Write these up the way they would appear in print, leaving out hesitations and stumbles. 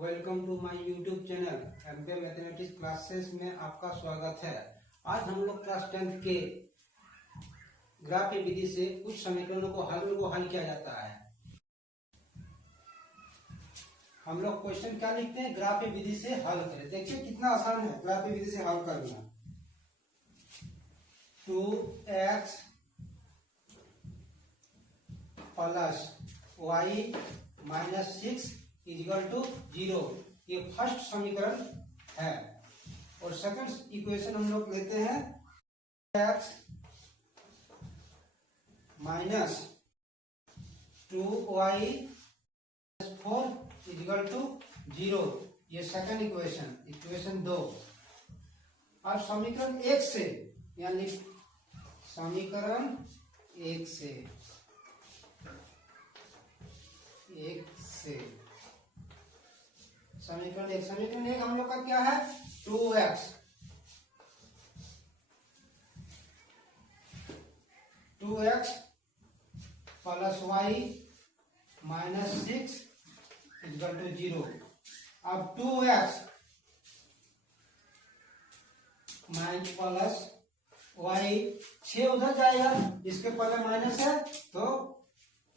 Welcome to my YouTube channel MP mathematics classes में आपका स्वागत है। आज हम लोग क्लास 10th के ग्राफ विधि से कुछ समीकरणों को हल किया जाता है। हम लोग क्वेश्चन क्या लिखते हैं, ग्राफ विधि से हल करें। देखिए कितना आसान है ग्राफ विधि से हल करना। 2x plus y minus 6 equal to 0, ये फर्स्ट समीकरण है। और सेकंड इक्वेशन हम लोग लेते हैं x minus 2y 4 equal to 0, ये सेकंड इक्वेशन 2। अब समीकरण 1 से, यानी समीकरण 1 से समीकरण एक हम लोग का क्या है, 2x plus y minus 6 equal to 0। अब 2x माइनस प्लस y 6 उधर जाएगा, इसके पहले माइनस है तो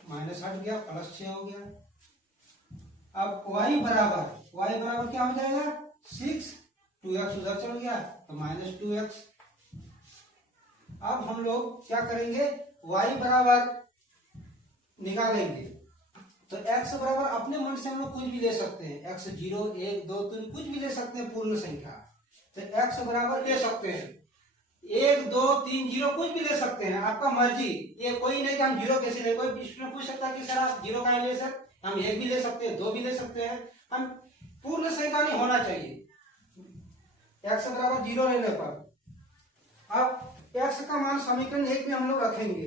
माइनस हट गया, प्लस 6 हो गया। अब y बराबर क्या हो जाएगा, 6, 2x उधर चल गया तो माइनस 2x। अब हम लोग क्या करेंगे, y बराबर निकालेंगे तो x बराबर अपने मन से हम लोग कुछ भी ले सकते हैं, x 0 1 2 3 कुछ भी ले सकते हैं पूर्ण संख्या। तो x बराबर ले सकते हैं 1 2 3 0 कुछ भी ले सकते हैं, आपका मर्जी। ये कोई नहीं कि हम 0 कैसे ले, कोई स्टूडेंट पूछ सकता है कि सर आप 0 का ले सर, हम 1 भी ले सकते हैं, 2 भी ले सकते हैं, हम पूर्ण संख्या नहीं होना चाहिए x बराबर 0 लेने पर। अब x का मान समीकरण 1 में हम लोग रखेंगे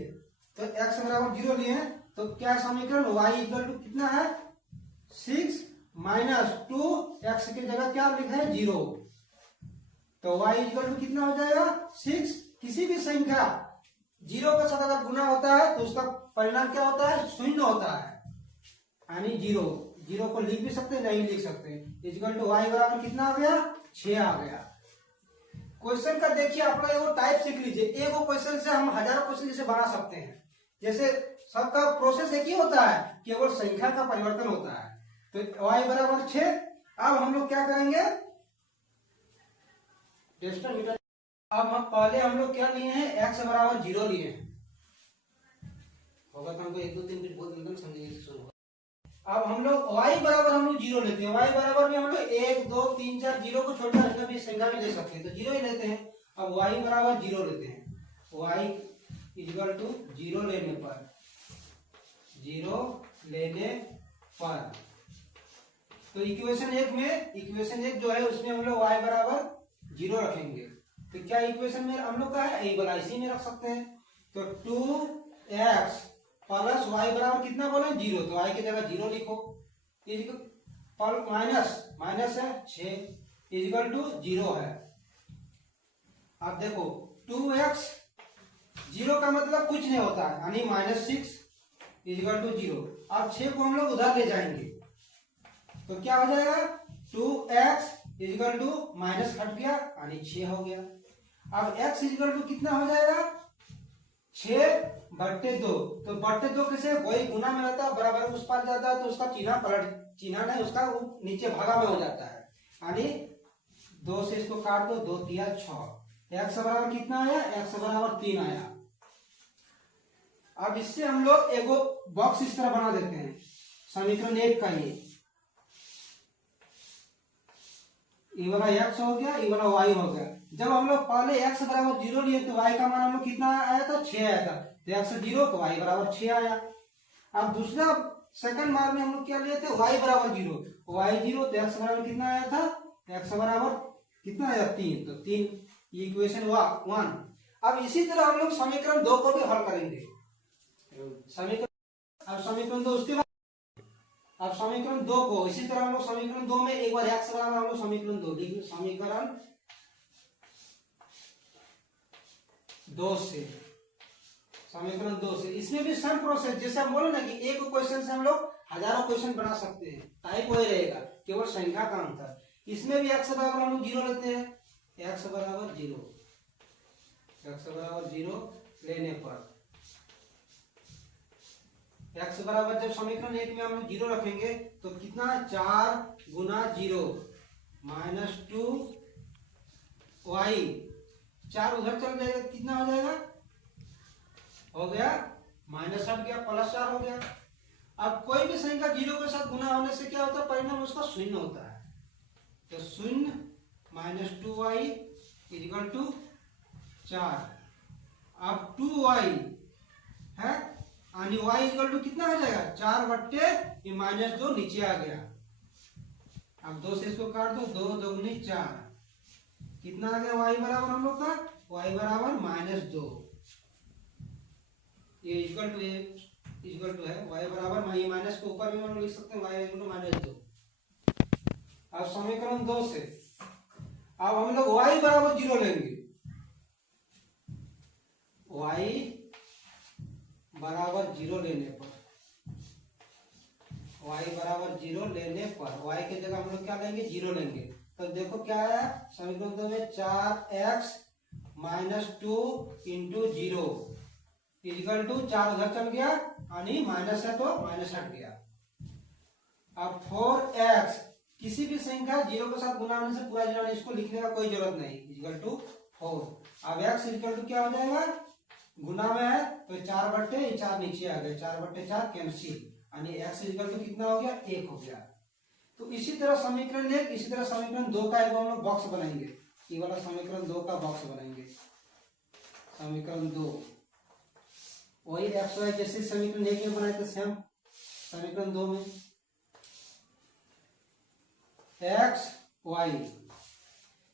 तो x बराबर 0 लिए तो क्या समीकरण y इक्वल टू कितना है, 6 माइनस 2, x की जगह क्या लिखा है 0, तो y इक्वल टू कितना हो जाएगा 6। किसी भी संख्या 0 के साथ अगर गुना होता है तो उसका परिणाम क्या होता है, शून्य होता है, यानी 0 को लिख भी सकते नहीं लिख सकते। इक्वल टू y बराबर कितना आ गया, 6 आ गया। क्वेश्चन का देखिए अपना एगो टाइप सीख लीजिए, एगो क्वेश्चन से हम हजारों क्वेश्चन जैसे बना सकते हैं। जैसे सबका प्रोसेस एक ही होता है, केवल संख्या का परिवर्तन होता है। तो y बराबर 6। अब हम लोग क्या करेंगे, अब हम लोग क्या लिए हैं, x बराबर 0 लिए हैं। होगा तो हमको 1 2 3 कुछ बहुत एकदम समझिए। अब हम लोग y बराबर हम लोग 0 लेते हैं, y बराबर में हम लोग 1 2 3 4 0 को छोटा अजनबी संख्या भी ले सकते हैं तो 0 ही लेते हैं। अब y बराबर 0 लेते हैं, y इक्वल टू 0 लेने पर तो इक्वेशन 1 जो है उसमें हम लोग y बराबर 0 रखेंगे। तो क्या इक्वेशन में हम लोग का है, ए वाला इसी में रख सकते हैं। तो 2x प्लस y बराबर कितना बोले 0, तो y की जगह 0 लिखो, माइनस है 6 इक्वल टू 0 है। अब देखो 2x 0 का मतलब कुछ नहीं होता है, यानी माइनस 6 इक्वल टू 0। अब 6 को हम लोग उधर ले जाएंगे तो क्या हो जाएगा, 2x इक्वल टू माइनस हट गया यानी 6 हो गया। अब x इक्वल टू कितना हो जाएगा, 6/2। तो बट्टे 2 कैसे, वही गुना में रहता है, बराबर उस पार जाता है तो उसका चिन्ह नहीं, उसका नीचे भागा में हो जाता है, यानी 2 से इसको काट दो, 2 3 6। x बराबर कितना आया, x बराबर 3 आया। अब इससे हम लोग एगो बॉक्स इस तरह बना देते हैं, समीकरण 1 का ये वाला x हो गया, ये वाला y हो गया। जब हम लोग पहले x बराबर 0 लिए तो y का मान हम लोग कितना आया था, 6 आया था, तो x 0 तो y बराबर 6 आया। अब दूसरा सेकंड बार में हम लोग क्या लिए थे, y बराबर 0, y 0 तो x बराबर कितना आया था, x बराबर कितना आया 3, तो 3, ये इक्वेशन 1। अब इसी तरह हम लोग समीकरण 2 को भी हल करेंगे। समीकरण 2 उसके बाद अब समीकरण 2 को इसी तरह हम लोग समीकरण 2 में एक बार x बराबर हम लोग समीकरण 2 लिख, समीकरण 2 से समीकरण 2 से इसमें भी सेम प्रोसेस, जैसे हम बोले ना कि एक क्वेश्चन से हम लोग हजारों क्वेश्चन बना सकते हैं, टाइप वही रहेगा। केवल संख्या का अंतर। इसमें भी x बराबर हम लोग 0 लेते हैं, x बराबर 0, x बराबर 0 लेने पर x बराबर जब समीकरण 1 में हम लोग 0 रखेंगे तो कितना 4 गुना 0 माइनस 2 y, 4 उधर चल जाएगा, कितना हो जाएगा, हो गया माइनस हट गया, प्लस 4 हो गया। अब कोई भी संख्या 0 के साथ गुना होने से क्या होता है, परिणाम उसका शून्य होता है। तो शून्य माइनस 2y इक्वल टू 4। अब 2y है यानी y इक्वल टू कितना हो जाएगा 4 बट्टे माइनस 2 नीचे आ गया। अब 2 से इसको काट दो, 2 दूनी 4, कितना आ गया y बराबर हम लोग का, y बराबर माइनस 2, ये इक्वल टू है y बराबर, ये माइनस को ऊपर भी हम लिख सकते हैं y इक्वल टू माइनस 2। अब समीकरण 2 से अब हम लोग y बराबर 0 लेंगे, y बराबर 0 लेने पर, y बराबर 0 लेने पर y की जगह हम लोग क्या लेंगे 0 लेंगे। तो देखो क्या है समीकरण 2 में 4x minus 2 into 0 equal to 4 उधर चल गया यानी माइनस है तो माइनस हट गया। अब 4x, किसी भी संख्या 0 के साथ गुना होने से पूरा 0, इसको लिखने का कोई जरूरत नहीं, इक्वल टू 4। अब x इक्वल टू क्या हो जाएगा, गुना में है तो 4 बट्टे 4 नीचे आ गया, 4 बट्टे 4 कैंसिल, यानी x इक्वल टू कितना हो गया 1 हो गया। तो इसी तरह समीकरण 1, इसी तरह समीकरण 2 का एक हम लोग बॉक्स बनाएंगे, ये वाला समीकरण 2 का बॉक्स बनाएंगे। समीकरण 2 वही एक्स वाई जैसे समीकरण 1 में बनाए थे सेम समीकरण 2 में एक्स वाई,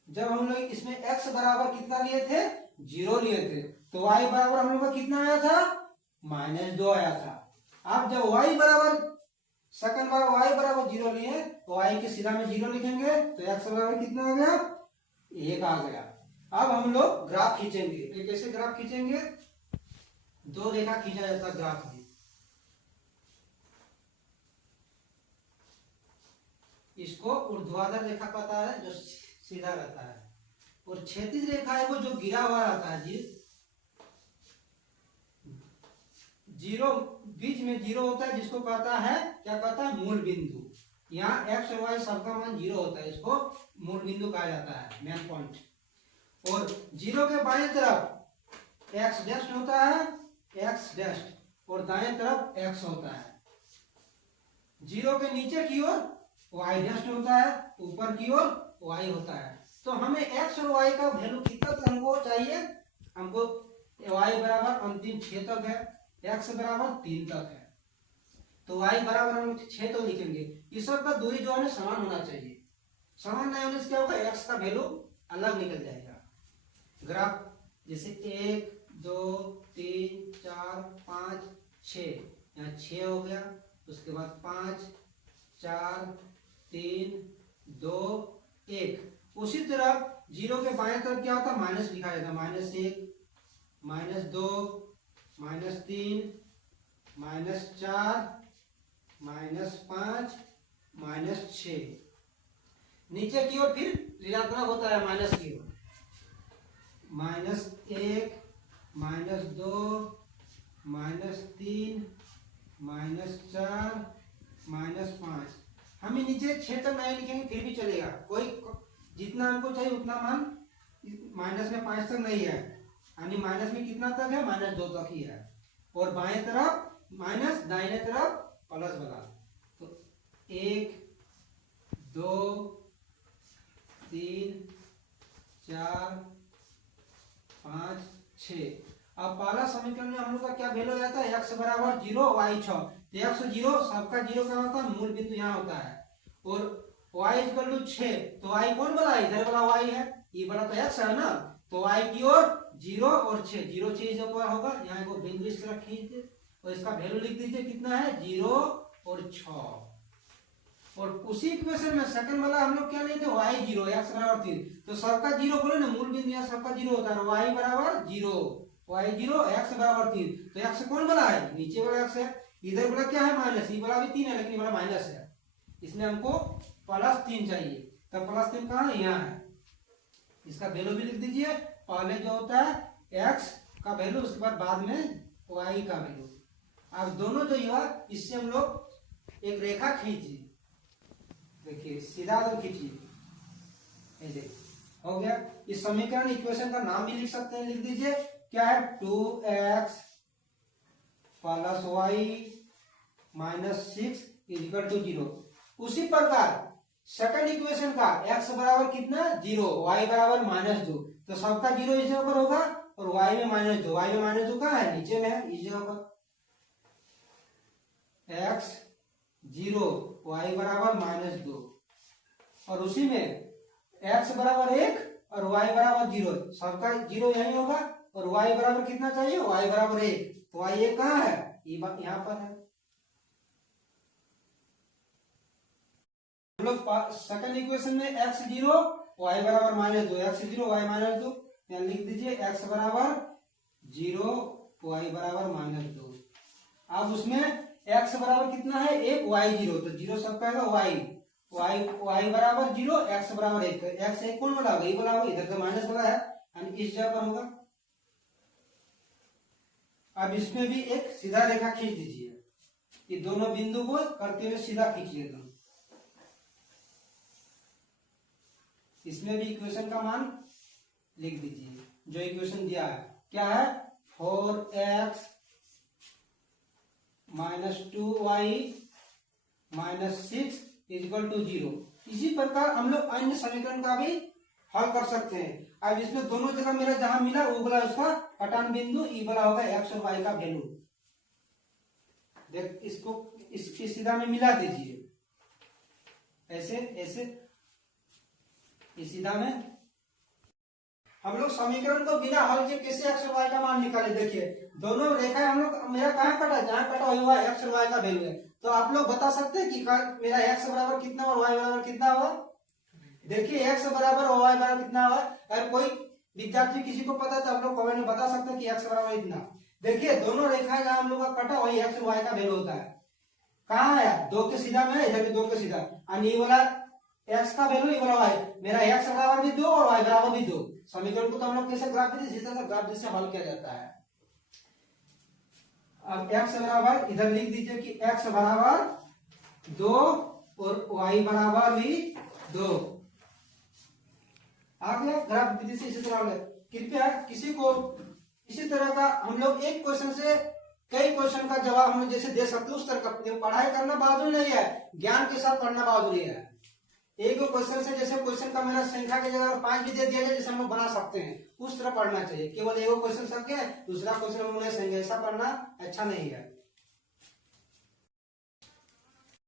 जब हम लोग इसमें x बराबर कितना लिए थे 0 लिए थे तो y बराबर हम लोग का कितना आया था माइनस 2 आया था। अब जब y बराबर सेकंड बार y बराबर 0 लिए तो y के सीधा में 0 लिखेंगे तो x बराबर कितना आ गया 1 आ गया। अब हम लोग ग्राफ खींचेंगे, ये कैसे ग्राफ खींचेंगे, 2 रेखा खींचा जाता है ग्राफ में, इसको ऊर्ध्वाधर रेखा कहता है जो सीधा रहता है, और क्षैतिज रेखा है वो जो गिरा हुआ रहता है जी, 0 बीच में 0 होता है जिसको कहता है क्या कहता है मूल बिंदु। यहाँ x और y सबका मान 0 होता है, इसको मूल बिंदु कहा जाता है, मेन पॉइंट। और 0 के बाएं तरफ x डैश होता है, x डैश, और दाएं तरफ x होता है। 0 के नीचे की ओर y डैश होता है, ऊपर की ओर y होता है। तो हमें x और y का वैल्यू कितना तक हमको चाहिए, हमको y बराबर अंतिम 6 तक है, x बराबर 3 तक है, तो y बराबर हम 6 तो लिखेंगे। इस सब का दूरी जो है समान होना चाहिए, समान नहीं होने से क्या होगा x का वैल्यू अलग निकल जाएगा। ग्राफ जैसे 1 2 3 4 5 6, यहाँ 6 हो गया, उसके बाद 5 4 3 2 1। उसी तरह 0 के बाएं तरफ क्या होता है माइनस लिखा जाता है, -1 -2 -3 -4 -5 -6। नीचे की ओर फिर ऋणात्मक होता है माइनस की ओर, -1 -2 -3 -4 -5। हमें नीचे 6 तक नहीं लिखेंगे फिर भी चलेगा, कोई जितना हमको चाहिए उतना मान माइनस में 5 तक नहीं है, यानी माइनस में कितना तक है -2 तक ही है, और बाएं तरफ माइनस दाहिने तरफ प्लस वाला। तो 1 2 3 4 5 6। अब पहला समीकरण में हम लोग का क्या वैल्यू आता है x बराबर 0 y 6, तो x 0 सबका 0 का होता है, मूल बिंदु यहाँ होता है, और y इक्वल टू 6, तो y कौन वाला है, इधर वाला y है, ये वाला तो x है ना, तो y की ओर 0 और 6, 0 6 जो पर होगा, यहाँ को बिंदु इस तरह खींच दे और इसका वैल्यू लिख दीजिए कितना है 0 और 6। और उसी इक्वेशन में सेकंड वाला हम लोग क्या लेते हैं y 0 x बराबर 3, तो सबका 0 बोले ना, मूल बिंदु यहाँ सबका 0 होता है, y बराबर 0 y 0 x बराबर 3, तो x कौन वाला है नीचे वाला x है, इधर वाला क्या है माइनस, ये वाला भी 3 है लेकिन ये वाला माइनस है, इसमें हमको +3 चाहिए, तो +3 कहाँ है, यहाँ है। इसका वैल्यू भी लिख दीजिए, पहले जो होता है x का वैल्यू, उसके बाद में y का वैल्यू। अब दोनों जो हुआ इससे हम लोग एक रेखा खींचिए, देखिए सीधा तो खींचिए, ऐसे हो गया। इस समीकरण इक्वेशन का नाम भी लिख सकते हैं, लिख दीजिए क्या है, 2x + y - 6 = 0। उसी प्रकार सेकंड इक्वेशन का x बराबर कितना, 0, y बराबर -2, तो सबका 0 इस जगह पर होगा और y में -2, y में -2 कहाँ है, नीचे में है, इस जगह पर x 0 y बराबर -2, और उसी में x बराबर 1 और y बराबर 0, सबका 0 यही होगा, और y बराबर कितना चाहिए, y बराबर 1, तो y 1 कहाँ है, यहाँ पर है। हम लोग सेकंड इक्वेशन में x 0 y बराबर -2, x 0 y -2, यहाँ लिख दीजिए x बराबर 0 y बराबर -2। अब उसमें x बराबर कितना है, 1, y 0, तो 0 सबका है y बराबर 0, x बराबर 1, x 1 कौन वाला होगा, ये वाला होगा, इधर तो माइनस वाला है, यानी इस जगह पर होगा। अब इसमें भी एक सीधा रेखा खींच दीजिए, ये दोनों बिंदु को करते हुए सीधा खींचिए दोनों। इसमें भी इक्वेशन का मान लिख दीजिए, जो इक्वेशन दिया है क्या है, 4x - 2y - 6 = 0। इसी प्रकार हम लोग अन्य समीकरण का भी हल कर सकते हैं। अब इसमें दोनों जगह मेरा जहां मिला वो वाला उसका पटान बिंदु, ई वाला होगा x और y का वैल्यू। देख इसको इसकी सीधा में मिला दीजिए, ऐसे ऐसे इस सीधा में। हम लोग समीकरण को बिना हल के कैसे x और y का मान निकाले, देखिए दोनों रेखा हम लोग, मेरा कहाँ कटा, जहां कटा हुआ x और y का वैल्यू है, तो आप लोग बता सकते हैं कि मेरा x बराबर कितना और y बराबर कितना हुआ। देखिए x बराबर और y बराबर कितना हुआ, अगर कोई विद्यार्थी किसी को पता है तो आप लोग कमेंट में बता सकते हैं कि x बराबर इतना। देखिए दोनों रेखाएं जहां हम लोग का कटा वही x और y का वैल्यू होता है, कहाँ है, 2 के सीधा में, इधर भी 2 के सीधा, और ये वाला x का वैल्यू, ये वाला y, मेरा x बराबर भी 2 और y बराबर भी 2। समीकरण को तो हम लोग कैसे ग्राफ दीजिए, जिस तरह से ग्राफ जिससे हल किया जाता है। अब x बराबर इधर लिख दीजिए कि x बराबर 2 और y बराबर भी 2। आ गया ग्राफ विधि से इसी तरह। कृपया किसी को इसी तरह का हम लोग एक क्वेश्चन से कई क्वेश्चन का जवाब हम जैसे दे सकते हैं, उस तरह का पढ़ाई करना बहादुरी नहीं है, ज्ञान के साथ पढ़ना बहादुरी है। एक क्वेश्चन से जैसे क्वेश्चन का मेरा संख्या की जगह 5 भी दे दिया जाए, जैसे हम लोग बना सकते हैं, उस तरह पढ़ना चाहिए। केवल एक क्वेश्चन करके दूसरा क्वेश्चन हम लोग संख्या, ऐसा पढ़ना अच्छा नहीं है।